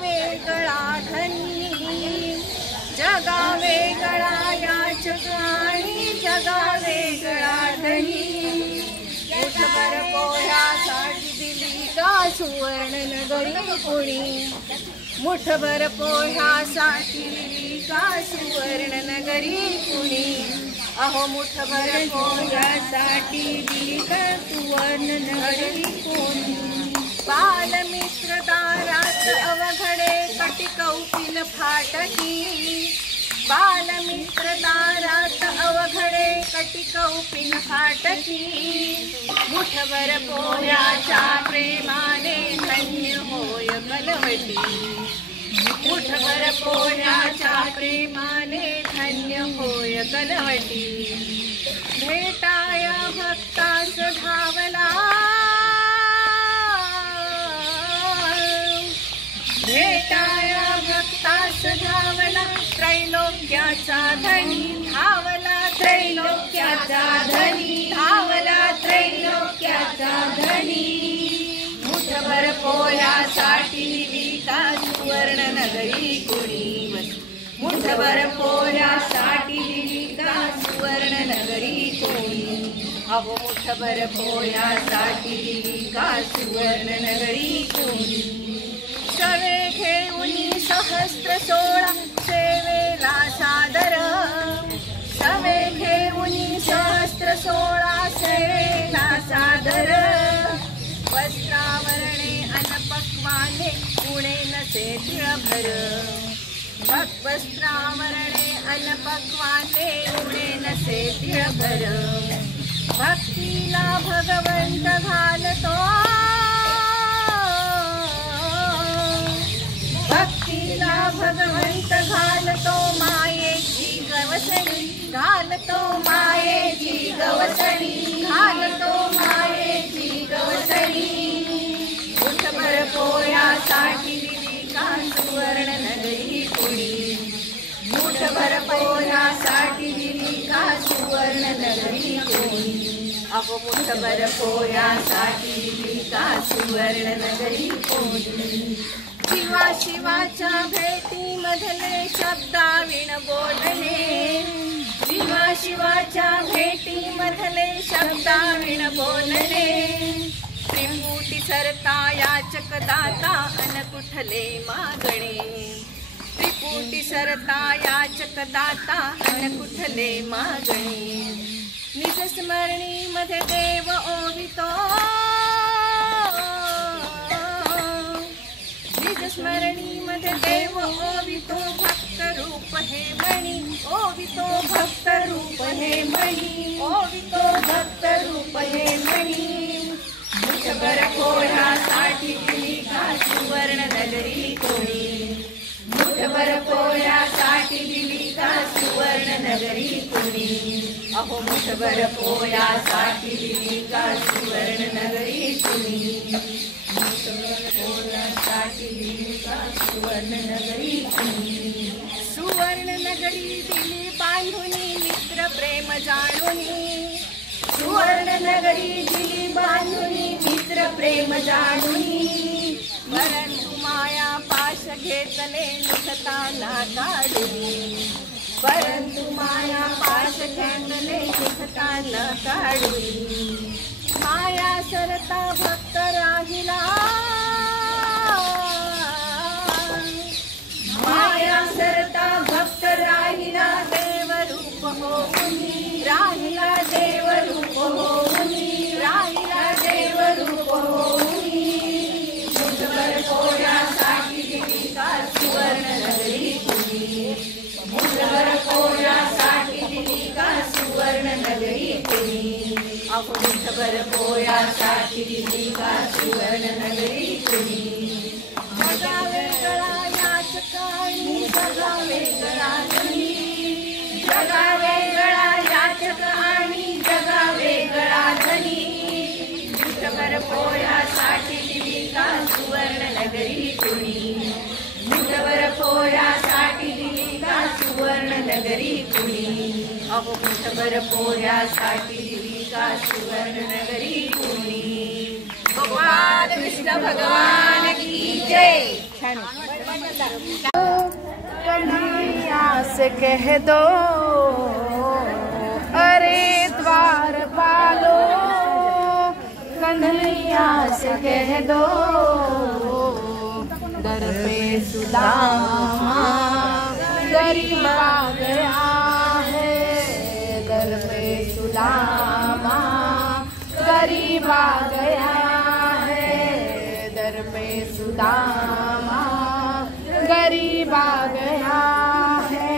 वेगळा धनी जगा वेगळा याचक आणि जगा वेगळा धनी मुठभर पोह्यासाठी दिली का सुवर्ण नगरी कोणी मुठभर पोह्यासाठी दिली का सुवर्ण नगरी कुणी अहो मुठभर पोह्यासाठी दिली का सुवर्ण नगरी कोणी बालमित्र दारात अवघडे कटिकौपिल फाटकी बालमित्र दारात अवघडे कटिकौपिल फाटकी मुठभर पोह्याच्या प्रेमाने धन्य होय कलवटी मुठभर पोह्याच्या प्रेमाने धन्य होय कलवटी भेटाया भक्तास धावला भेटाया भक्तास धावला त्रैलोक्याचा धनी धावला त्रैलोक्याचा धनी धावला त्रैलोक्याचा धनी मुठभर पोह्यासाठी दिली का सुवर्ण नगरी कोणी मुठभर पोह्यासाठी दिली का सुवर्ण नगरी कोणी अहो मुठभर पोह्यासाठी दिली का सुवर्ण नगरी कोणी सवे घेऊनी सहस्त्र सोळा सेवेला सादर सवे घेऊनी सहस्त्र सोळा सेवेला सादर वस्त्रावरणे अनपक्वाने पुणे नसे तिळभर वस्त्रावरणे अनपक्वाने पुणे नसे तिळभर भक्तीला भगवंत घालतो भक्तीला भगवंत घालतो मायेची गवसणी घालतो मायेची गवसणी घालतो मायेची गवसणी मुठभर पोह्यासाठी दिली का सुवर्ण नगरी कोणी मुठभर पोह्यासाठी दिली का सुवर्ण नगरी कोणी अहो मुठभर पोह्यासाठी दिली का सुवर्ण नगरी कोणी शिवा शिवाच्या भेटीमधले शब्दाविण बोलणे शिवा शिवाच्या भेटीमधले शब्दाविण बोलणे त्रिपुटी सरता याचक दाता अन कुठले मागणे त्रिपुटी सरता याचक दाता अन कुठले मागणे निज स्मरणी मध्ये देव ओवितो स्मरणी मध्ये देव ओवितो भक्त रूप हे मणी ओवितो भक्त रूप हे मणी ओवितो भक्त रूप हे मणी मुठभर पोह्यासाठी दिली का सुवर्ण नगरी कोणी मुठभर पोह्यासाठी दिली का सुवर्ण नगरी कोणी अहो मुठभर पोह्यासाठी दिली का सुवर्ण नगरी कोणी सुवर्ण नगरी सुवर्ण नगरी दिली बांधुनी मित्र प्रेम जाणुनी सुवर्ण नगरी दिली बांधुनी मित्र प्रेम जाणुनी परंतु माया पाश घेतले निखताना काढुनी परंतु माया पाश घेतले निखताना काढुनी माया सरता भक्त राहिला माया सरता भक्त राहिला देवरूप होऊनी राहिला देवरूप होऊनी राहिला देवरूप होऊनी मुठभर पोह्यासाठी दिली का सुवर्ण नगरी कोणी मुठभर पोह्यासाठी दिली का सुवर्ण नगरी कोणी अहो मुठभर पोह्यासाठी दिली का सुवर्ण नगरी कोणी जगा वेगळा याचक आणि जगा वेगळा धनी जगा वेगळा याचक आणि जगा वेगळा धनी मुठभर पोह्यासाठी दिली का सुवर्ण नगरी कोणी मुठभर पोह्यासाठी दिली का सुवर्ण नगरी कोणी अहो मुठभर पोह्यासाठी दिली का सुवर्ण नगरी कोणी कृष्ण भगवान की जय। कन्हैया से कह दो अरे द्वारपालो, कन्हैया से कह दो दर पे सुदामा गरीब आ गया है, दर पे सुदामा गरीब आ गया है, दर पे सुदामा गरीब आ गया है।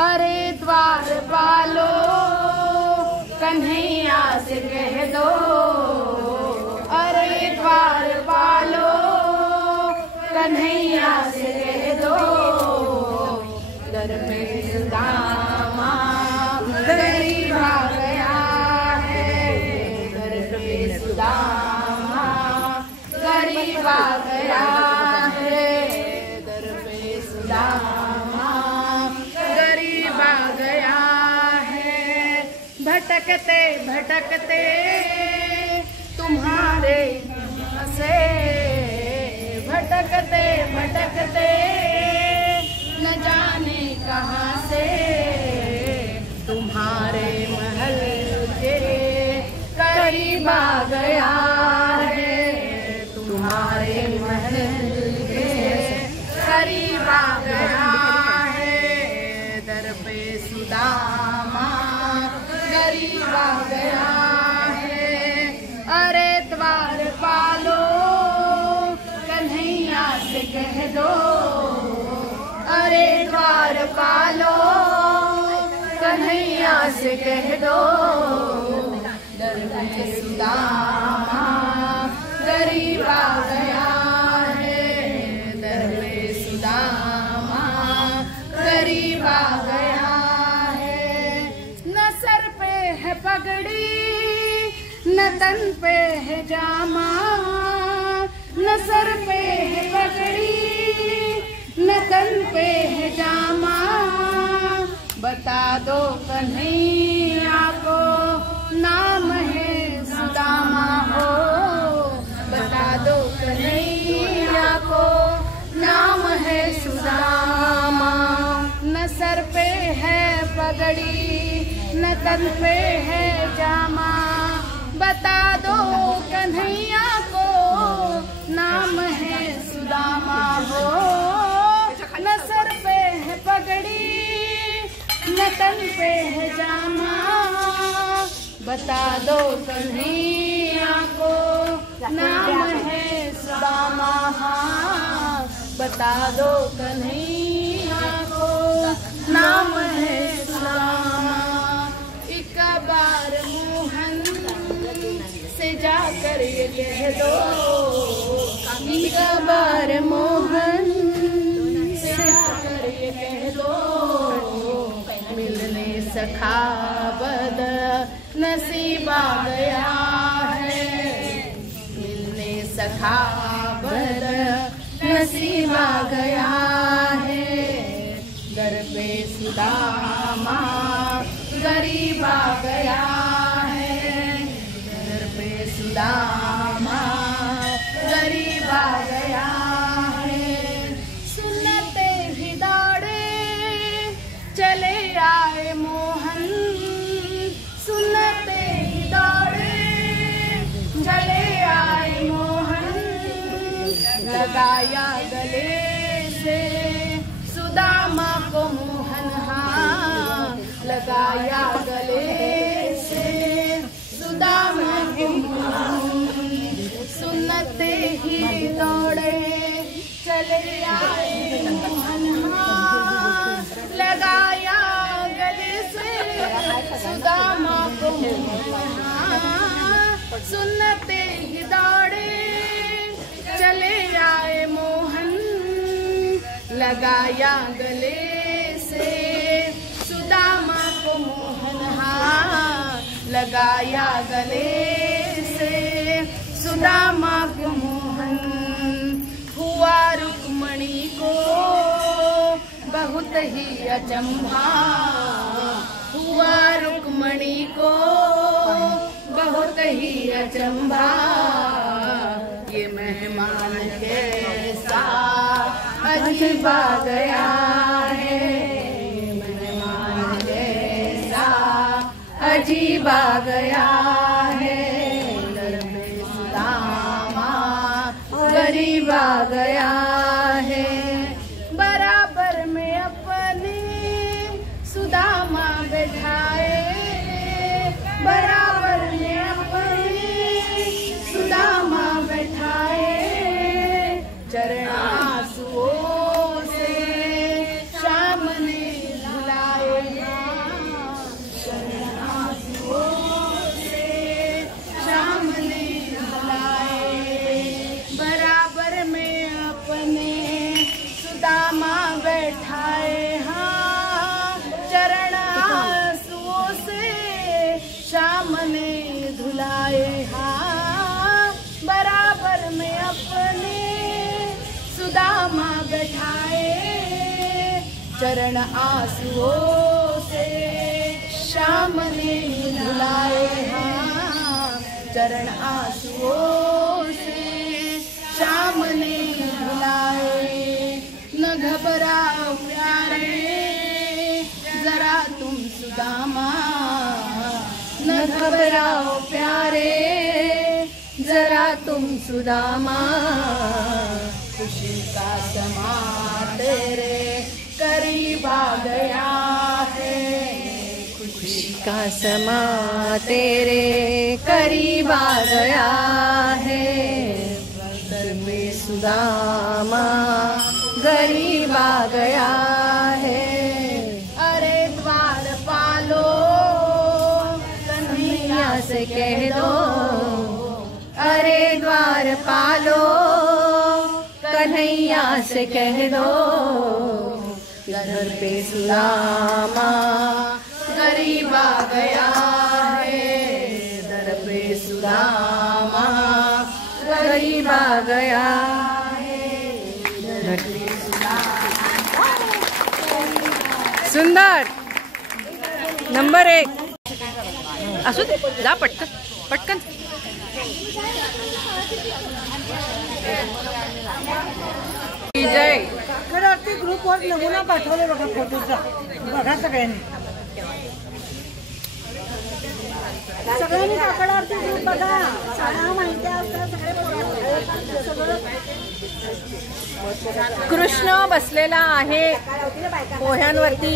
अरे द्वारपालो कन्हैया से कह दो, अरे द्वारपालो कन्हैया से कह दो दर पे सुदामा गरीब आ गया है, दर पे सुदामा गरीब आ गया है, दर पे सुदामा गरीब आ गया है। भटकते भटकते तुम्हारे से, भटकते भटकते न जाने कहाँ से तुम्हारे महल के करीब आ गया है, तुम्हारे महल के करीब आ गया है, दर पे सुदामा गरीब आ गया है। अरे द्वारपालो कन्हैया से कह दो, अरे द्वारपालो कन्हैया से कह दो दर पे सुदामा गरीब आ गया है, दर पे सुदामा गरीब आ गया है। न सर पे है पगड़ी न तन पे है जामा, न सर पे है पगड़ी न तन पे है जामा, बता दो कन्हैया को नाम है सुदामा हो, बता दो कन्हैया को नाम है सुदामा। न सर पे है पगड़ी न तन पे है जामा, बता दो कन्हैया को नाम है सुदामा हो। न सर पे है पगड़ी न तन पे है जामा, बता दो कन्हैया को नाम है सुदामा, बता दो कन्हैया को नाम है सुदामा। एक बार मोहन से जाकर ये कह दो, एक बार मोहन से जाकर ये कह दो मिलने सखा बद नसीब आ गया है, मिलने सखा बद नसीब आ गया है, दर पे सुदामा गरीब आ गया है, दर पे सुदामा गरीब आ गया है। सुनते ही दौड़े चले आए मोहन, सुनते ही दौड़े चले आए मोहन, लगाया गले से सुदामा को मोहन, हाँ लगाया गले से सुदामा को मोहन। सुनते ही दौड़े चले आए मोहन, हाँ लगाया गले से सुदामा को मोहन, हाँ सुनते ही दौड़े चले आए मोहन, लगाया गले से सुदामा को मोहन, हाँ लगाया गले से सुदामा को मोहन। हुआ रुक्मणी को बहुत ही अचंभा, हुआ रुक्मणी को बहुत ही अचंभा, अजूबा गया है, मेहमान जैसा अजीबा गया है, दर पे सुदामा गरीबा गया है। बराबर में अपने सुदामा बैठाए, बराबर में अपने सुदामा बैठाए, चरण आंसुओं से शाम ने धुलाए, चरण आंसुओं से शाम ने धुलाए। बराबर में अपने सुदामा बैठाए, हाँ चरण आंसुओं से शाम ने धुलाए, हाँ बराबर में अपने सुदामा बैठाए, चरण आंसुओं से शाम ने धुलाए, हाँ चरण आंसुओं से शाम ने धुलाए। न घबराओ प्यारे जरा तुम सुदामा, न घबराओ प्यारे जरा तुम सुदामा, खुशी का समा तेरे करीब आ गया है, खुशी का समा तेरे करीब आ गया है, दर पे सुदामा गरीब आ गया है। अरे द्वार पालो कन्हैया से कह दो, अरे द्वार पालो कन्हैया से कह दो, घर पे सुदामा गरीब आ गया है, दर पे सुदामा गरीब आ गया है, दर पे सुदामा। सुंदर नंबर 1 असू दे, जा पटकन पटकन। जय काकड ग्रुपवर नमुना पाठवले बघा फोटोचा, बघा सगळ्यांनी काकड आरती ग्रुप बघा, सगळ्या माहिती असतात सगळे। कृष्ण बसलेला आहे पोह्यांवरती।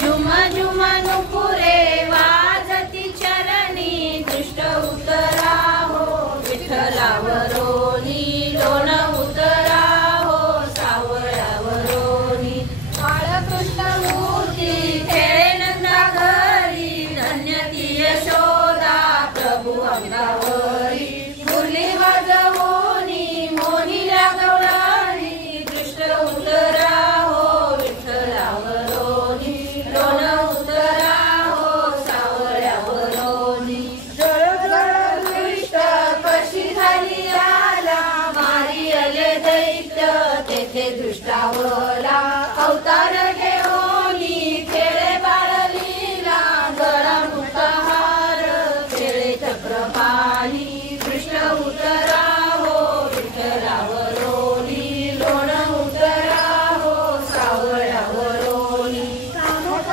झुमा झुमा नुपुरे वाजती चरणी, दृष्ट उतरा हो विठ्ठलावरोनी, लोण उतरा हो सावळ्यावरोनी, बाळकृष्ण मूर्ती खेळे नंदा घरी, धन्य ती यशोदा प्रभू अंगावरी, मुरली वाजवोनी मोहिल्या गवळणी, दृष्ट उतरा हो विठ्ठलावरोनी, लोण उतरा हो सावळ्यावरोनी, दृष्ट कशी झाली आला, मारी आले दैत्य तेथे दृष्टावला, अवतार घेऊनी खेळे बाळलीला, गळा मुक्तहार खेळे चक्रपाणी, दृष्ट उतरा हो विठ्ठलावरोनी, लोण उतरा हो सावळ्यावरोनी, लोक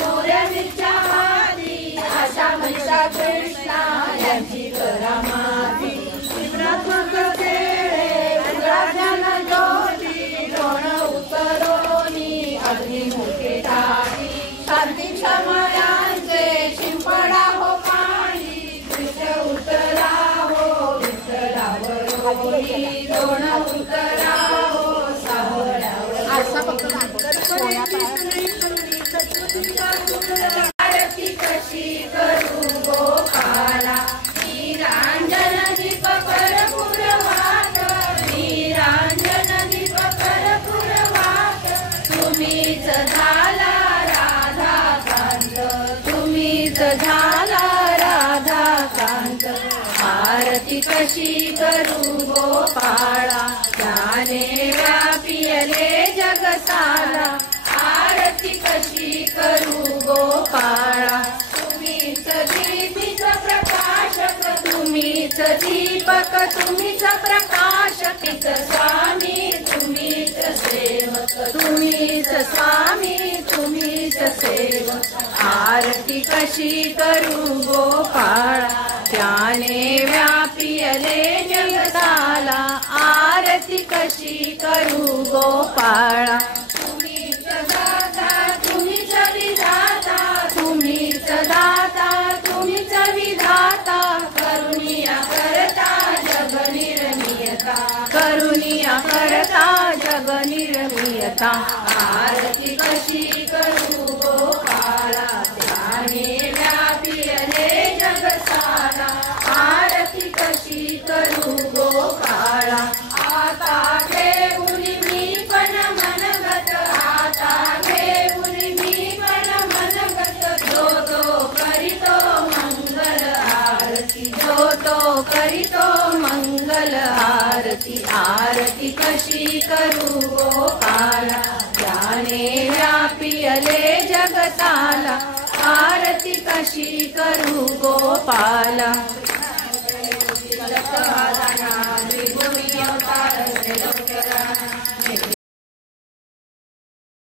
मोऱ्या निच्या हाती, आशा महिषा कृष्णा यांची करामाती, शिवरात्मक खेळे विराजन ज्योती, लोण उतरोनी अग्निमुखे टाकी, शांती क्षमयांचे शिंपडा हो पाणी, दृष्ट उतरा हो विठ्ठलावरोनी, लोण उतरा हो सावळ्यावरोनी, आरती कशी करू गोपाला, निरांजन दीप कर्पूर वात, निरांजन दीप कर्पूर वात, तुम्हीच झाला राधाकांत, तुम्हीच झाला राधाकांत, आरती कशी करू गोपाळा, ज्ञाने व्यापिले जगसाला, आरती कशी करू गोपाळा, तुम्हीच दीपीच प्रकाशक, तुम्ही तुम्हीच दीपक तुम्हीच प्रकाश तीच स्वामी तुम्हीच सेवक तुम्हीच स्वामी तुम्हीच सेवक आरती कशी करू गोपाळा त्याने व्यापिले जगताला आरती कशी करू गोपाळा तुम्हीच दाता तुम्हीच विधाता तुम्हीच दाता तुम्हीच विधाता करुणिया करता जग निर्मियता करुणिया करता जग निर्मियता आरती कशी करू गोपाळा त्याने व्यापिले जग सारा आरती कशी करू गोपाळा आता घेऊन मी पण मनगत आता घेऊन मी पण मनगत जो तो करीतो मंगल आरती जो तो करीतो मंगल आरती आरती कशी करू गोपाळा त्याने व्यापिले जगताला आरती कशी करू गोपाला त्रिभुवी अवतार